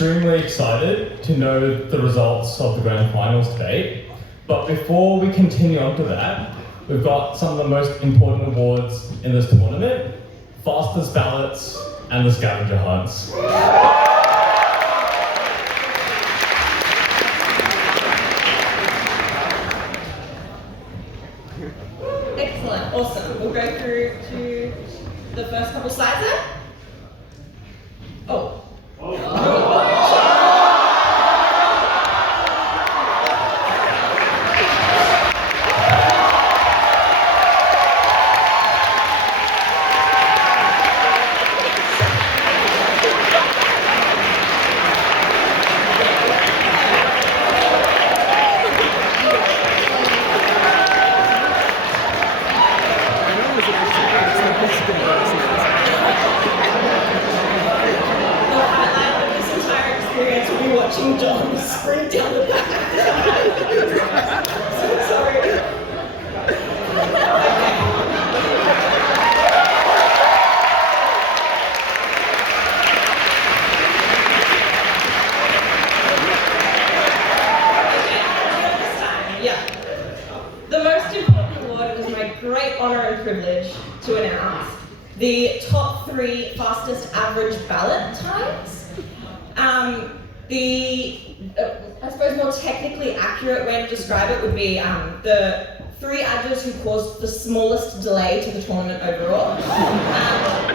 extremely excited to know the results of the grand finals today. But before we continue on to that, we've got some of the most important awards in this tournament: fastest ballots and the scavenger hunts. Excellent, awesome. We'll go through to the first couple slides there. Oh. Watching John sprint down the back. So sorry. Yeah. The most important award was my great honor and privilege to announce the top 3 fastest average ballot times. I suppose more technically accurate way to describe it would be the 3 adjudicators who caused the smallest delay to the tournament overall.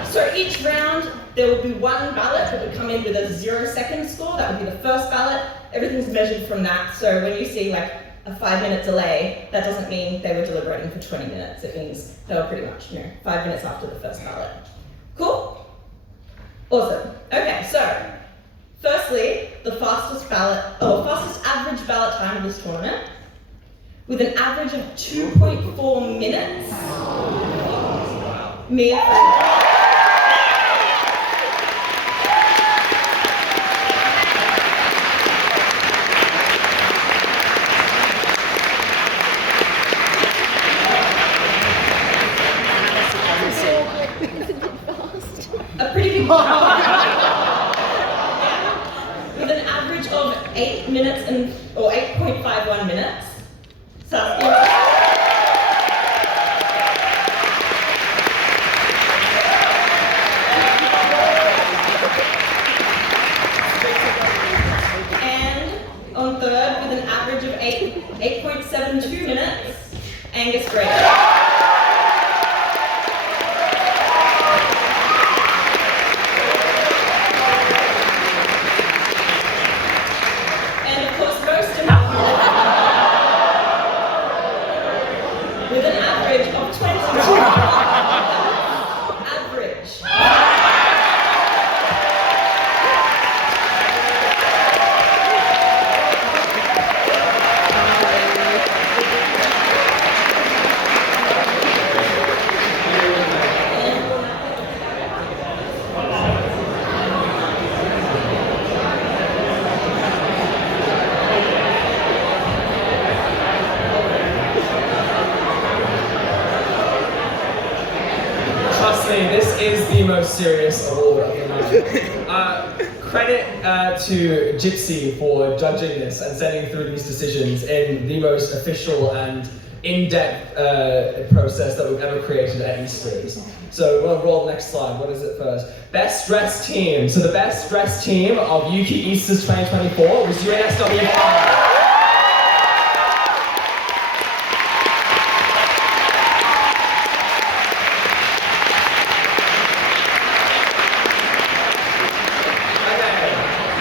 So each round there would be 1 ballot that would come in with a 0-second score. That would be the first ballot. Everything's measured from that. So when you see like a 5-minute delay, that doesn't mean they were deliberating for 20 minutes. It means they were pretty much 5 minutes after the first ballot. Cool? Awesome. Okay, so firstly, the fastest average ballot time of this tournament, with an average of 2.4 minutes. Mia. A pretty big with an average of 8 minutes or 8.51 minutes. So and on third with an average of 8.72 minutes, Angus Gray. This is the most serious award of the night. Credit to Gypsy for judging this and sending through these decisions in the most official and in-depth process that we've ever created at Easters. So we'll roll the next slide. What is it first? Best dressed team. So the best dressed team of UK Easters 2024 was UNSW 5.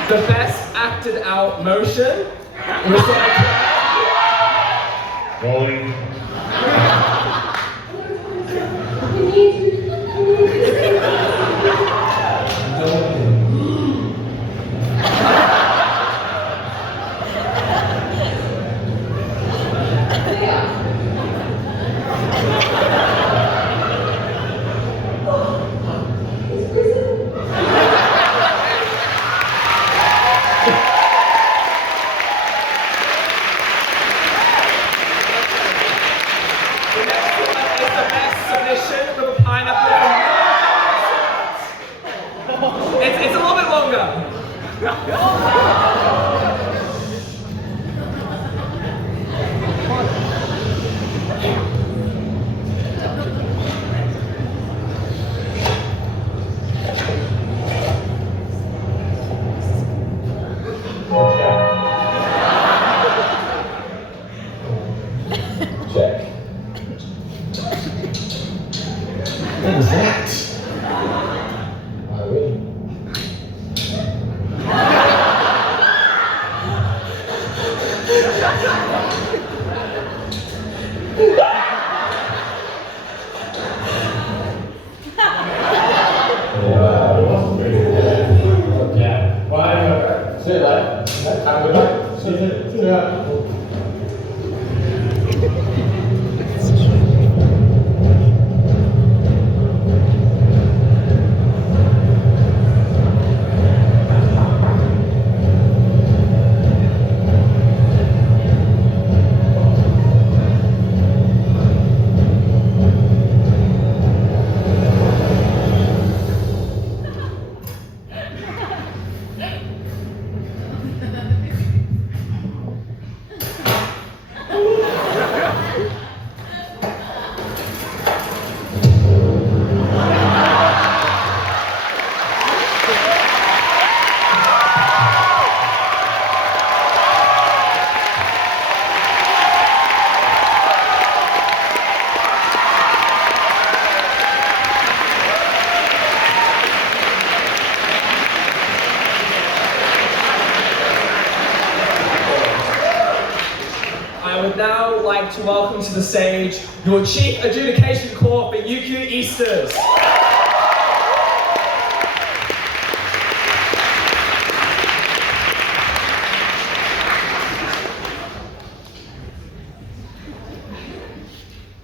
The best acted out motion was Rolling. It's a little bit longer. Check. What was that? I win. Yeah, it wasn't pretty good. Yeah. Well, see you later. Have a good night. See you later. I would now like to welcome to the stage your Chief Adjudication Corps for UQ Easters.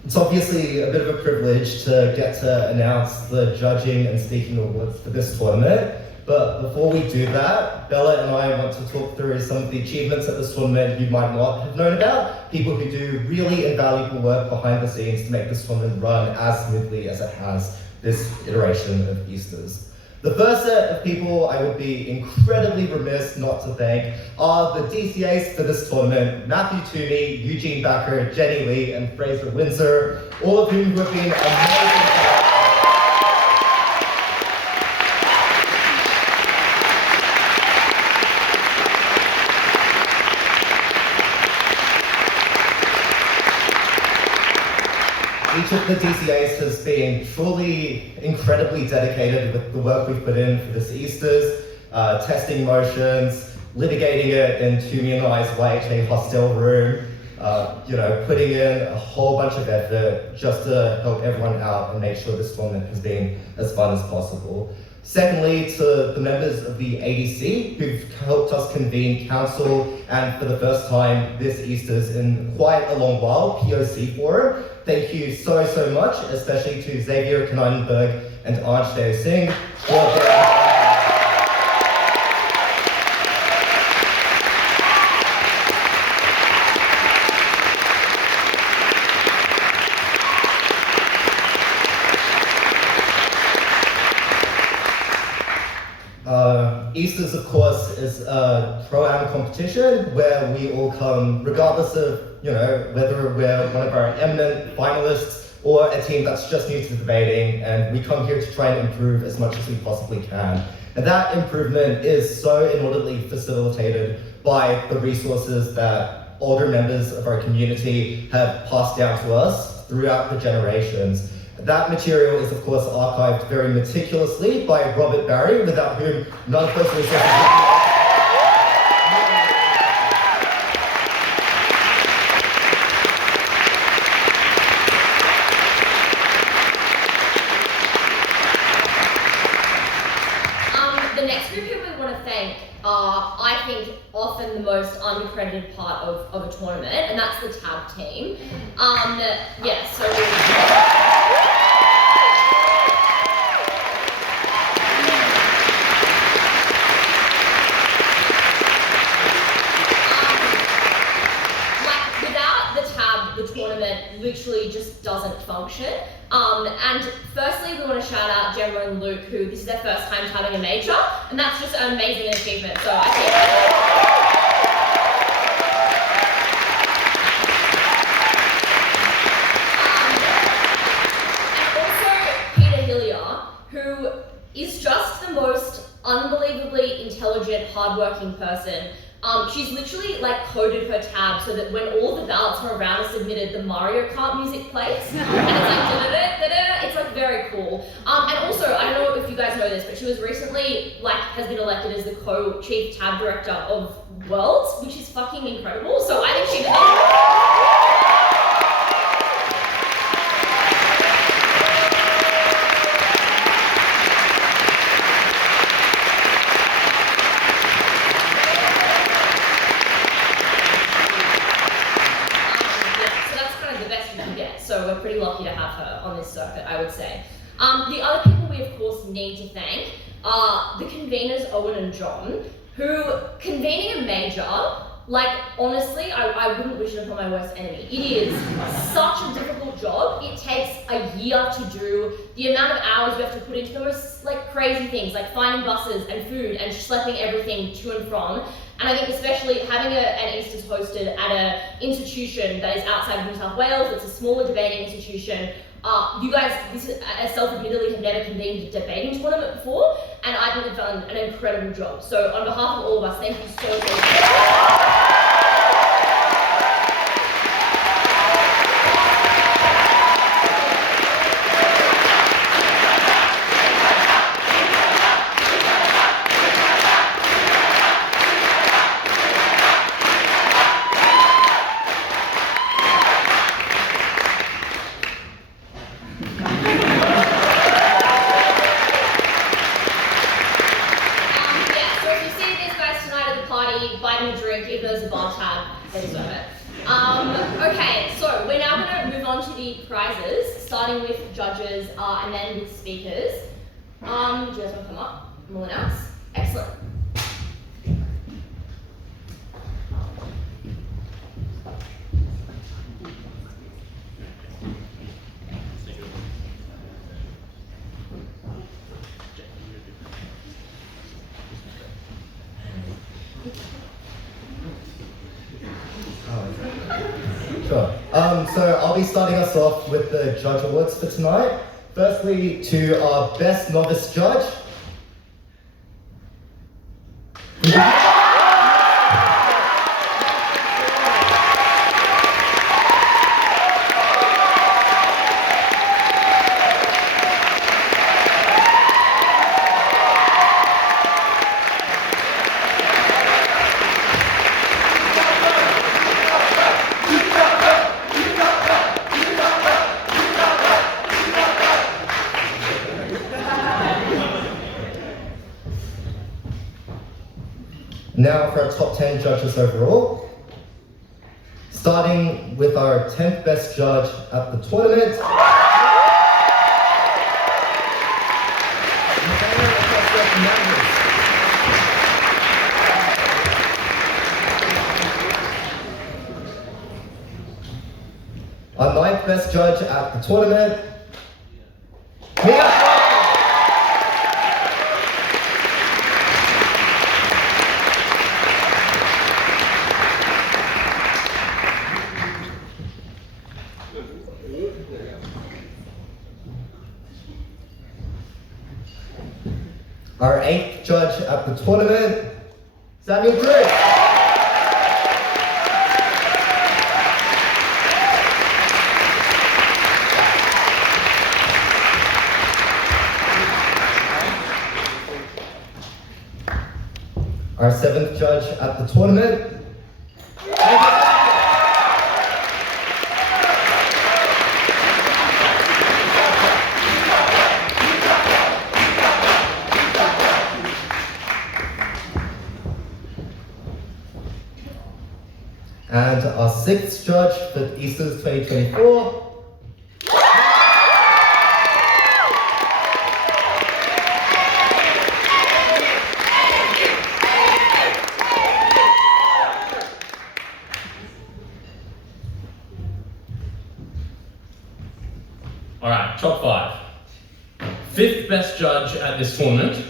It's obviously a bit of a privilege to get to announce the judging and speaking awards for this tournament. But before we do that, Bella and I want to talk through some of the achievements at this tournament you might not have known about. People who do really invaluable work behind the scenes to make this tournament run as smoothly as it has this iteration of Easters. The first set of people I would be incredibly remiss not to thank are the DCAs for this tournament: Matthew Toomey, Eugene Backer, Jenny Lee, and Fraser Windsor, all of whom have been amazing. Each of the DCAs has been truly incredibly dedicated with the work we've put in for this Easters, testing motions, litigating it in Toomey and I's YHA hostel room, putting in a whole bunch of effort just to help everyone out and make sure this tournament has been as fun as possible. Secondly, to the members of the ADC who've helped us convene council and for the first time this Easters in quite a long while, POC Forum. Thank you so much, especially to Xavier Kananenberg and Anj Deo Singh for their Easters, of course, is a pro-am competition where we all come, regardless of, whether we're one of our eminent finalists or a team that's just new to debating, and we come here to try and improve as much as we possibly can. And that improvement is so inordinately facilitated by the resources that older members of our community have passed down to us throughout the generations. That material is, of course, archived very meticulously by Robert Barry, without whom none of those resources would be. The next group who we want to thank are, I think, often the most uncredited part of a tournament, and that's the tab team. Without the tab, the tournament literally just doesn't function. And firstly, we want to shout out Gemma and Luke, who this is their first time having a major, and that's just an amazing achievement. So I think. And also Peter Hillier, who is just the most unbelievably intelligent, hardworking person. She's literally like coded her tab so that when all the ballots from around are submitted, the Mario Kart music plays, and it's like da-da-da-da-da. It's like very cool. And also, I don't know if you guys know this, but she was recently has been elected as the co-chief tab director of Worlds, which is fucking incredible. So I think she so we're pretty lucky to have her on this circuit, I would say. The other people we of course need to thank are the conveners, Owen and John, who convening a major, like honestly, I wouldn't wish it upon my worst enemy. It is such a difficult job. It takes a year to do. The amount of hours you have to put into the most like crazy things, like finding buses and food and schlepping everything to and from. And I think especially having an Easter's hosted at an institution that is outside of New South Wales, it's a smaller debating institution. You guys, self-admittedly, have never convened a debating tournament before, and I think you've done an incredible job. So on behalf of all of us, thank you so much. Okay, so we're now going to move on to the prizes, starting with judges and then with speakers. Do you guys want to come up and we'll announce? Excellent. Sure. So I'll be starting us off with the judge awards for tonight. Firstly, to our best novice judge. Now for our top 10 judges overall. Starting with our 10th best judge at the tournament. Our 9th best judge at the tournament. Our 8th judge at the tournament, Samuel Drew. Our 7th judge at the tournament, and our 6th judge for Easter's 2024. Alright, top 5. 5th best judge at this tournament,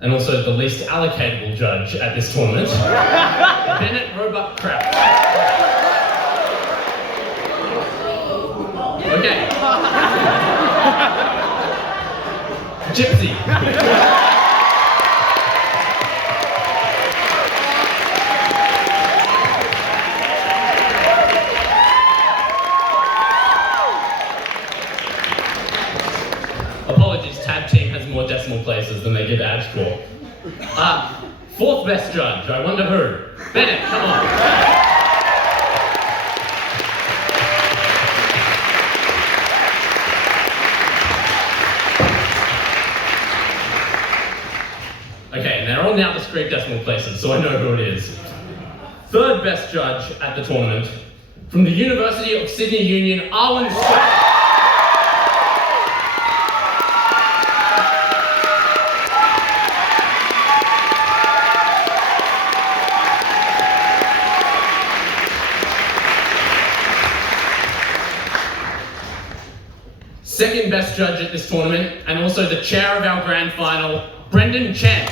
and also the least allocatable judge at this tournament, Bennett Roebuck Kraft. Okay. Gypsy. Apologies, Tab Team has more decimal places than they give ad score. 4th best judge, I wonder who? Bennett, come on. Okay, and they're all now discrete decimal places, so I know who it is. 3rd best judge at the tournament, from the University of Sydney Union, Arwen Scott. Second best judge at this tournament, and also the chair of our grand final, Brendan Chen.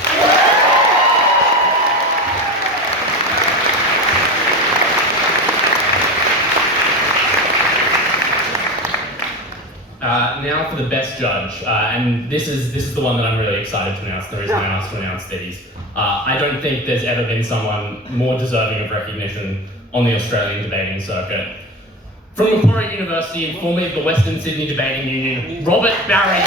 Now for the best judge, and this is the one that I'm really excited to announce. The reason I asked to announce these. I don't think there's ever been someone more deserving of recognition on the Australian debating circuit. From Macquarie University and formerly of the Western Sydney Debating Union, Robert Barry.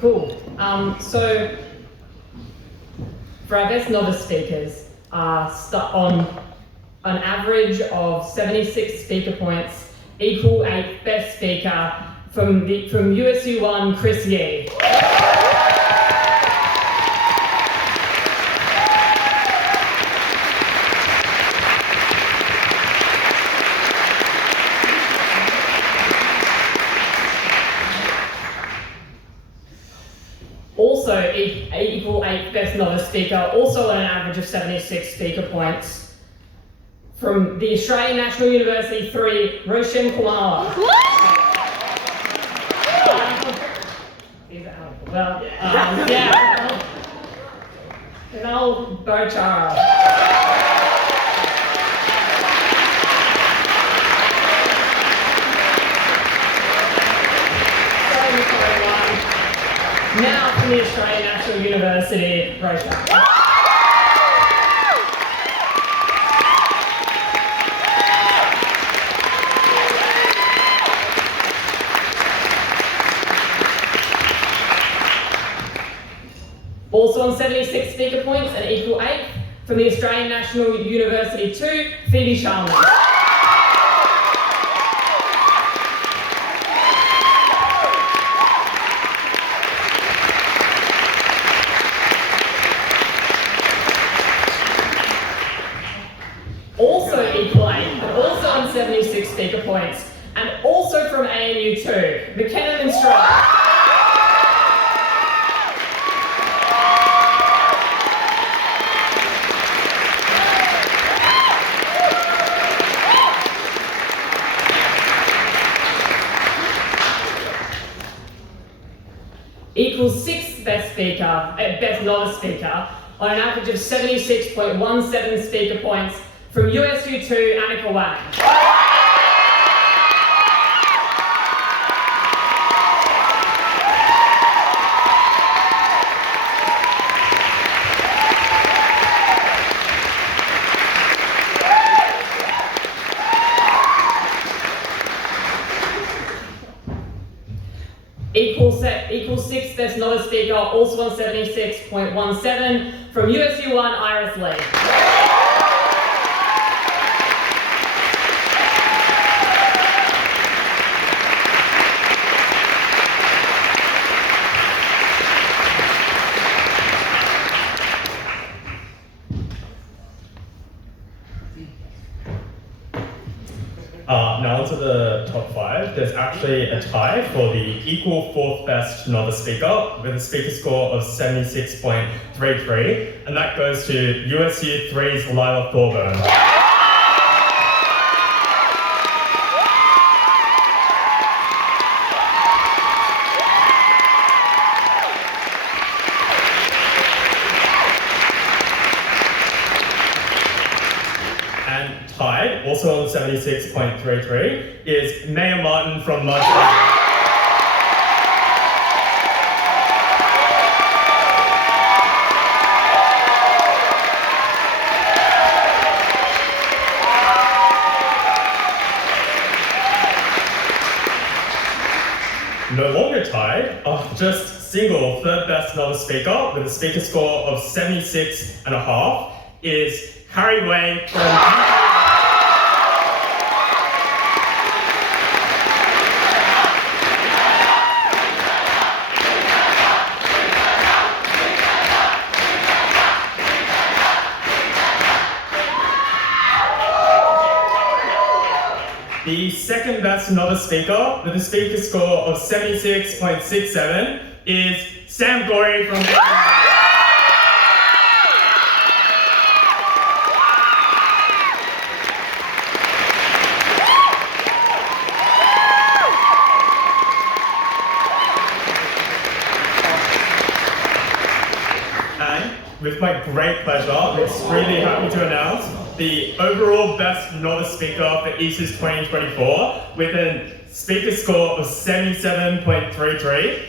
Cool. So, for our best novice speakers, on an average of 76 speaker points, equal 8th best speaker from USU1, Chris Yee. Also equal 8th best novice speaker, also on an average of 76 speaker points, from the Australian National University 3, Roshan Kumar. Well, yeah. Kunal Bochara. Now from the Australian National University, Roshan. Also on 76 speaker points and equal 8th from the Australian National University 2, Phoebe Sharma. Also equal 8, but also on 76 speaker points, and also from ANU 2, McKenna and Stride. Equals 6th best speaker, best novice speaker, on an average of 76.17 speaker points from USU2, Annika Wang. Equal sixth best novice speaker, also on 76.17 from USU1, Iris Lee. Now onto the top 5. There's actually a tie for the equal 4th best novice speaker with a speaker score of 76.33, and that goes to USU 3's Lila Thorburn. Tied, also on 76.33, is Maya Martin from Montreal. No longer tied, just single 3rd best novice speaker with a speaker score of 76.5 is Harry Wayne from The 2nd best novice speaker with a speaker score of 76.67 is Sam Gorey from And with my great pleasure, I'm extremely happy to announce the overall best novice speaker for EAST's 2024 with a speaker score of 77.33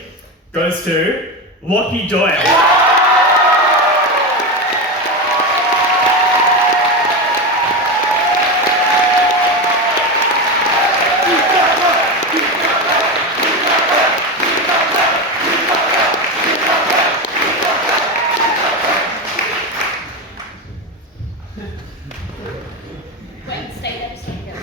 goes to Lockie Doyle. Wait, stay there, stay there.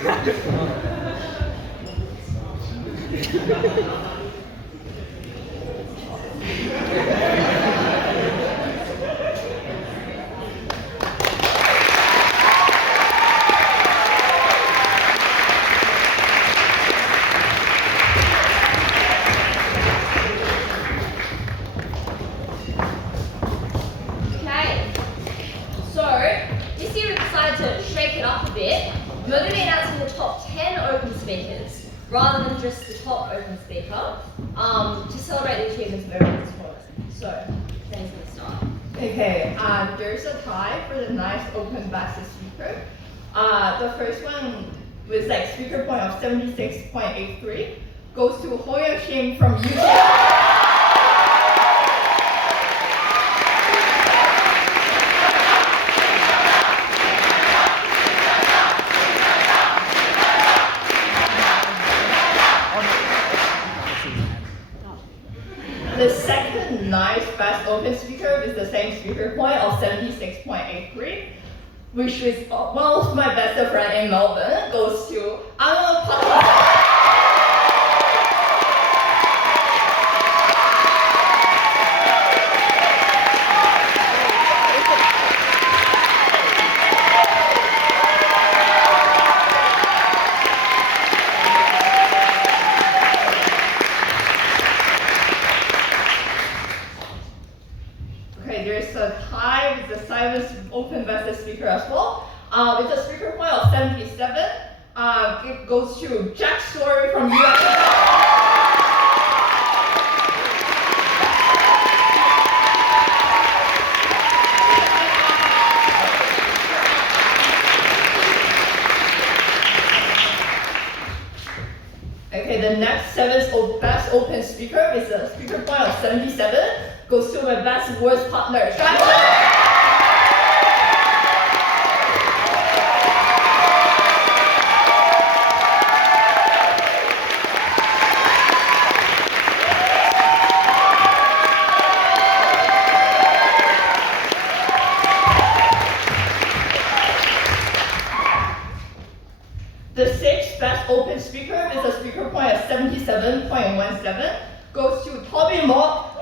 Okay, so this year we decided to shake it up a bit. We're going to be announcing the top 10 open speakers rather than just the top open speaker to celebrate the achievements of everyone's tournament. So, Dan's going to start. Okay, there's a tie for the nice open best speaker. The first one with like speaker point of 76.83 goes to Hoya Shim from UK. The second nice best open speaker with the same speaker point of 76.83, which is one of my best friend in Melbourne, goes to Anna Patti. Okay, there's a tie with the silence open best speaker as well. With a speaker point of 77, it goes to Jack Story from US. next seventh best open speaker with a speaker point of 77 goes to my best worst partner. The sixth best open speaker with a speaker point of 77.17 goes to Toby Mock.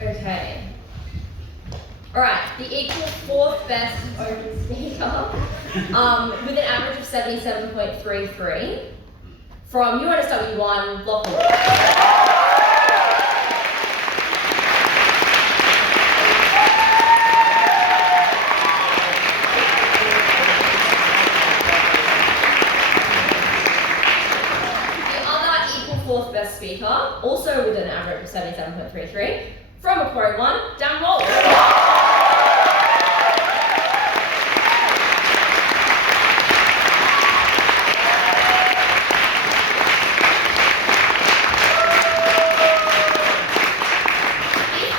Okay. Alright, the equal fourth best open speaker, with an average of 77.33 from UNSW1, Lachlan. Fourth best speaker, also with an average of 77.33, from Macquarie 1, Dan Walsh. The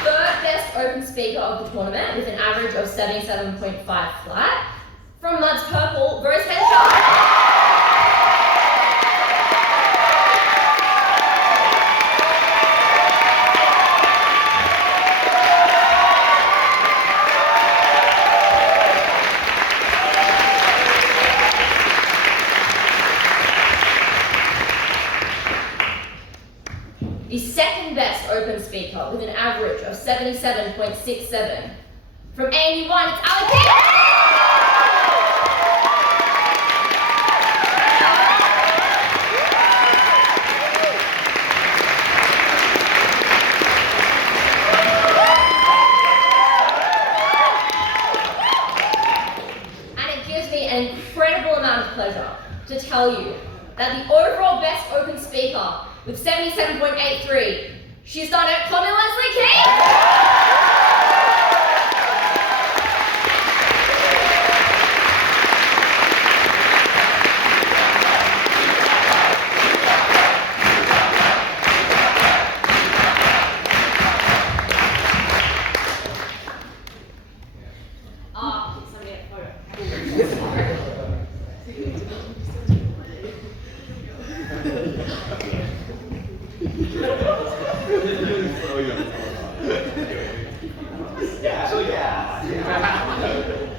third best open speaker of the tournament, with an average of 77.5 flat, from Muds Purple, Rose Henshaw. The second best open speaker with an average of 77.67. From ANU1, it's Alec. And it gives me an incredible amount of pleasure to tell you that the overall best open speaker with 77.83. She's done it, Chloe Leslie King! Somebody get a photo.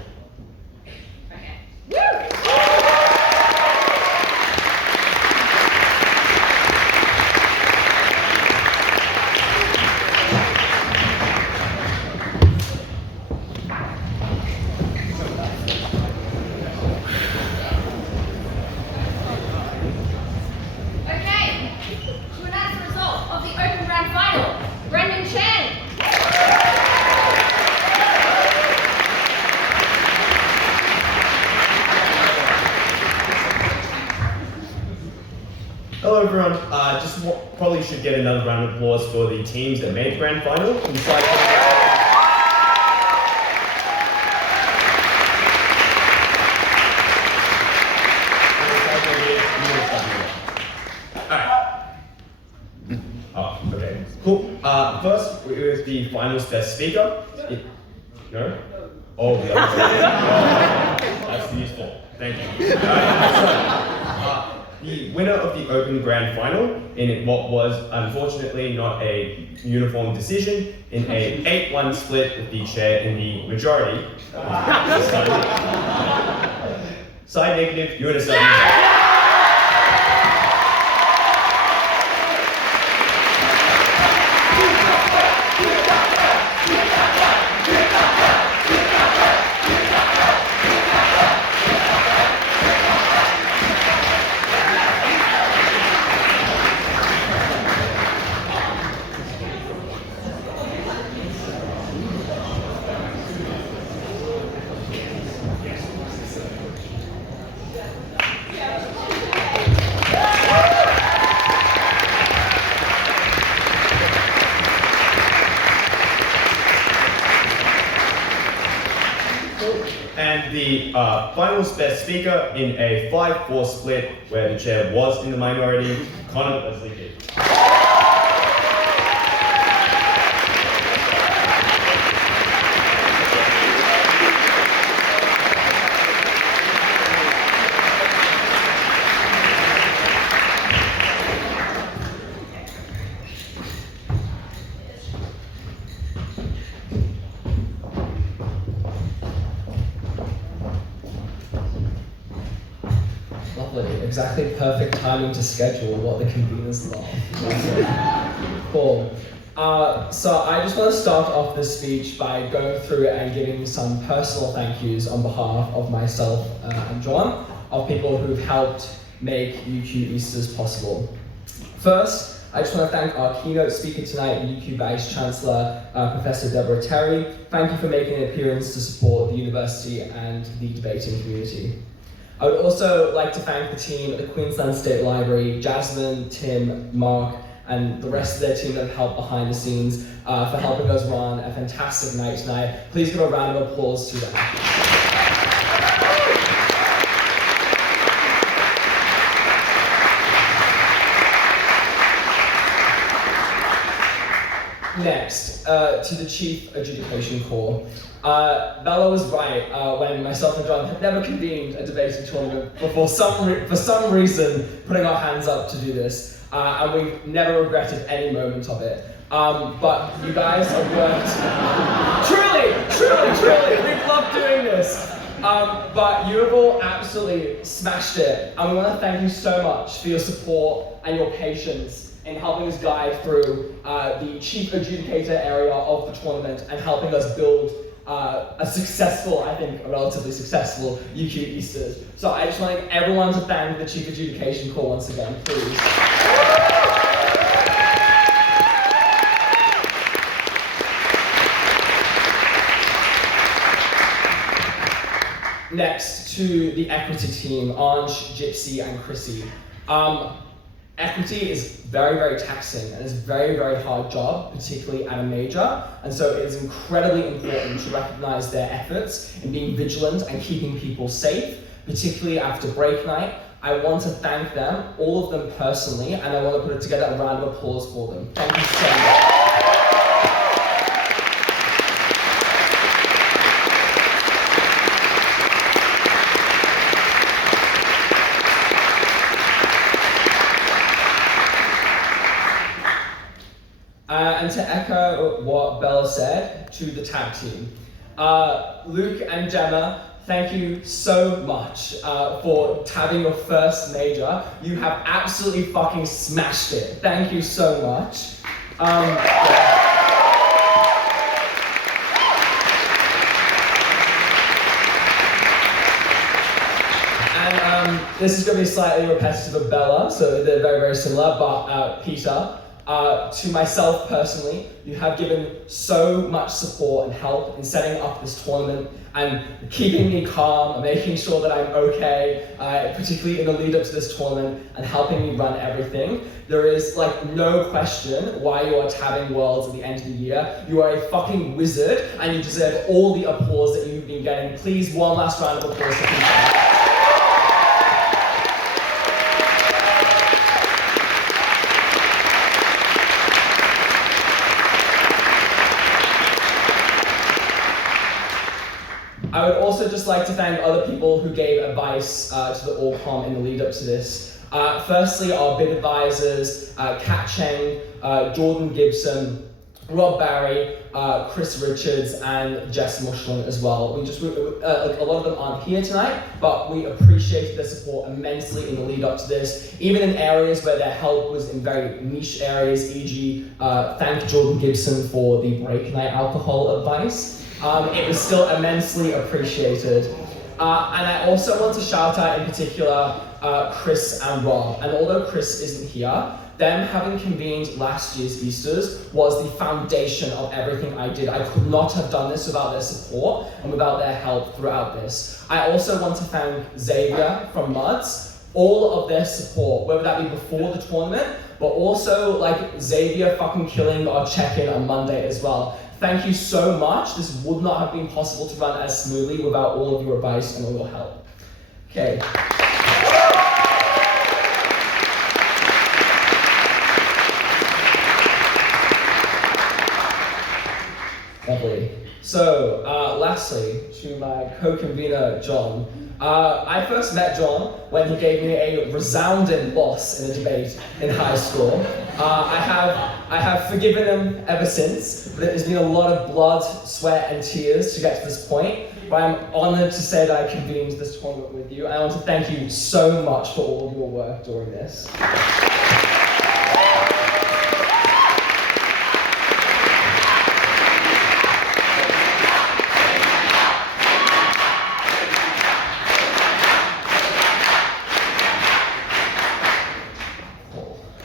Hello everyone, probably should get another round of applause for the teams that made the grand final. Oh, okay, cool. First, it was the finals best speaker. No? Oh, no. That's useful. Thank you. The winner of the Open Grand Final in what was unfortunately not a uniform decision in a 8-1 split with the chair in the majority. Side negative, UNSW. And the finals best speaker in a 5-4 split, where the chair was in the minority, Connor Leslie. Lovely, exactly perfect timing to schedule what the conveners love. Cool. So I just want to start off this speech by going through and giving some personal thank yous on behalf of myself and John, of people who've helped make UQ Easters possible. First, I just want to thank our keynote speaker tonight, UQ Vice Chancellor, Professor Deborah Terry. Thank you for making an appearance to support the university and the debating community. I would also like to thank the team at the Queensland State Library, Jasmine, Tim, Mark, and the rest of their team that have helped behind the scenes for helping us run a fantastic night tonight. Please give a round of applause to them. Next, to the Chief Adjudication Corps. Bella was right when myself and John had never convened a debating tournament before for some reason putting our hands up to do this, and we've never regretted any moment of it. But you guys have worked truly, we've loved doing this. But you have all absolutely smashed it, and we want to thank you so much for your support and your patience in helping us guide through the Chief Adjudicator area of the tournament and helping us build a successful, I think, a relatively successful UQ Easters. So I just want everyone to thank the Chief Adjudication Corps once again, please. Next, to the equity team, Ange, Gypsy, and Chrissy. Equity is very taxing and is a very hard job, particularly at a major, and so it is incredibly important to recognize their efforts in being vigilant and keeping people safe, particularly after break night. I want to thank them, all of them personally, and I want to put together a round of applause for them. Thank you so much. And to echo what Bella said, to the tag team. Luke and Gemma, thank you so much for tabbing your first major. You have absolutely fucking smashed it. Thank you so much. And this is going to be slightly repetitive of Bella, so they're very similar, but Peter, to myself personally, you have given so much support and help in setting up this tournament and keeping me calm and making sure that I'm okay, particularly in the lead up to this tournament, and helping me run everything. There is no question why you are tabbing Worlds at the end of the year. You are a fucking wizard and you deserve all the applause that you've been getting. Please, one last round of applause for Peter. I would also just like to thank other people who gave advice to the Allcom in the lead up to this. Firstly, our bid advisors, Kat Cheng, Jordan Gibson, Rob Barry, Chris Richards, and Jess Mushlin as well. A lot of them aren't here tonight, but we appreciated their support immensely in the lead up to this, even in areas where their help was in very niche areas, e.g. Thank Jordan Gibson for the break night alcohol advice. It was still immensely appreciated. And I also want to shout out in particular Chris and Rob. And although Chris isn't here, them having convened last year's Easters was the foundation of everything I did. I could not have done this without their support and without their help throughout this. I also want to thank Xavier from MUDS, all of their support, whether that be before the tournament, but also Xavier fucking killing our check-in on Monday as well. thank you so much. This would not have been possible to run as smoothly without all of your advice and all your help. Okay. Lovely. So, lastly, to my co-convener, John. I first met John when he gave me a resounding loss in a debate in high school. I have forgiven him ever since, but it has been a lot of blood, sweat, and tears to get to this point. But I'm honored to say that I convened this tournament with you. I want to thank you so much for all of your work during this.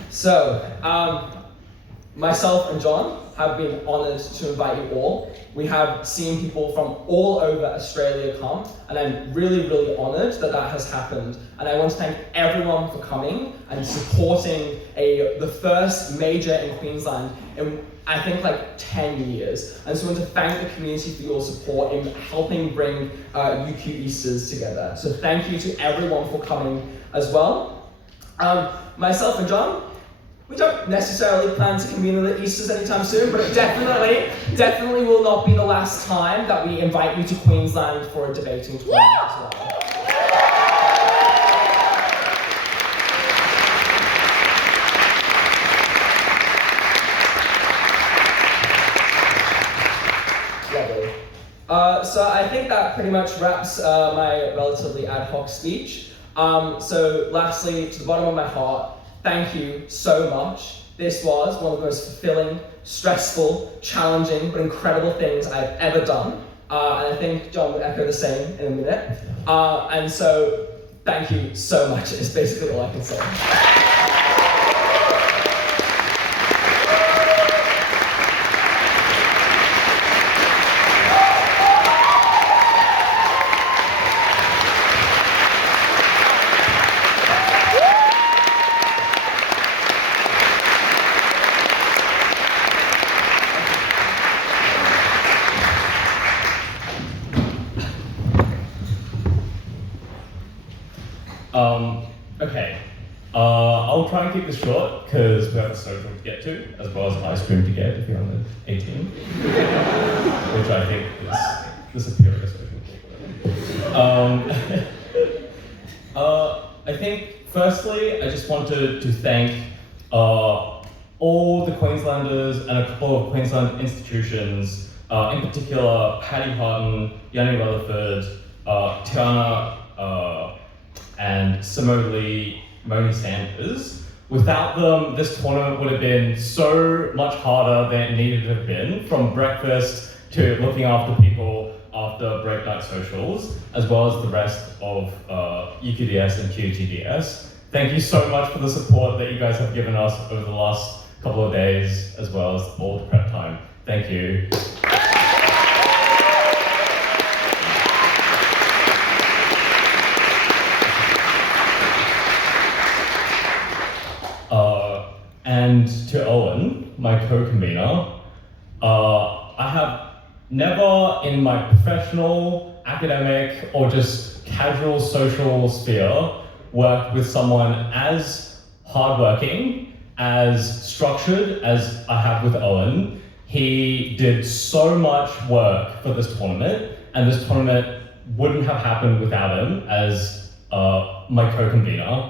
So, myself and John have been honoured to invite you all. We have seen people from all over Australia come, and I'm really, really honoured that that has happened. And I want to thank everyone for coming and supporting the first major in Queensland in, I think, like 10 years. And so I want to thank the community for your support in helping bring UQ Easters together. So thank you to everyone for coming as well. Myself and John, we don't necessarily plan to convene the Easters anytime soon, but it definitely will not be the last time that we invite you to Queensland for a debating tournament as well. Lovely. So I think that pretty much wraps my relatively ad hoc speech. So lastly, to the bottom of my heart, thank you so much. This was one of the most fulfilling, stressful, challenging, but incredible things I've ever done. And I think John would echo the same in a minute. And so, thank you so much, is basically all I can say. Okay. I'll try and keep this short because we have a social to get to, as well as ice cream to get if you're under 18, which I think is the superior social. I think, firstly, I just wanted to thank all the Queenslanders and a couple of Queensland institutions, in particular Paddy Harton, Yanni Rutherford, Tiana, and similarly Moni Sanders. Without them, this tournament would have been so much harder than it needed to have been, from breakfast to looking after people after break night socials, as well as the rest of UQDS and QTDS. Thank you so much for the support that you guys have given us over the last couple of days, as well as all the prep time. Thank you. And to Owen, my co-convener, I have never in my professional, academic, or just casual social sphere worked with someone as hardworking, as structured as I have with Owen. He did so much work for this tournament, and this tournament wouldn't have happened without him as my co-convener.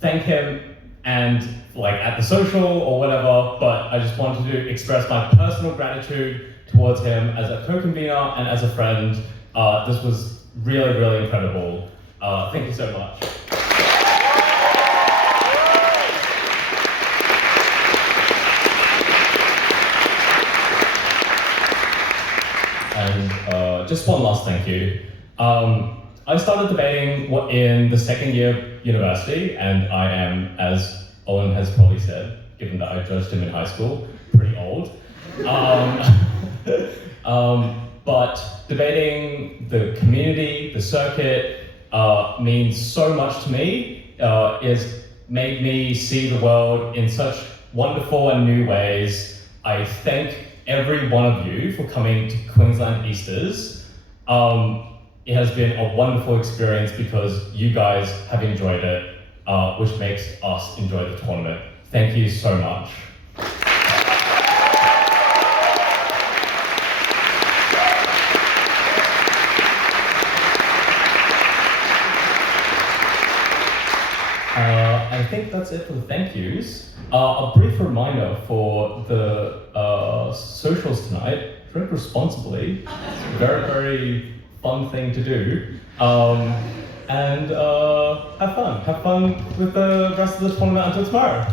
Thank him, and like at the social or whatever, but I just wanted to express my personal gratitude towards him as a co-convener and as a friend. This was really, really incredible. Thank you so much. And just one last thank you. I started debating in the second year of university, and I am, as Owen has probably said, given that I judged him in high school, pretty old. But debating the community, the circuit, means so much to me. It's made me see the world in such wonderful and new ways. I thank every one of you for coming to Queensland Easters. It has been a wonderful experience because you guys have enjoyed it, which makes us enjoy the tournament. Thank you so much. I think that's it for the thank yous. A brief reminder for the socials tonight: drink responsibly. Very, very fun thing to do. And have fun. Have fun with the rest of the tournament until tomorrow.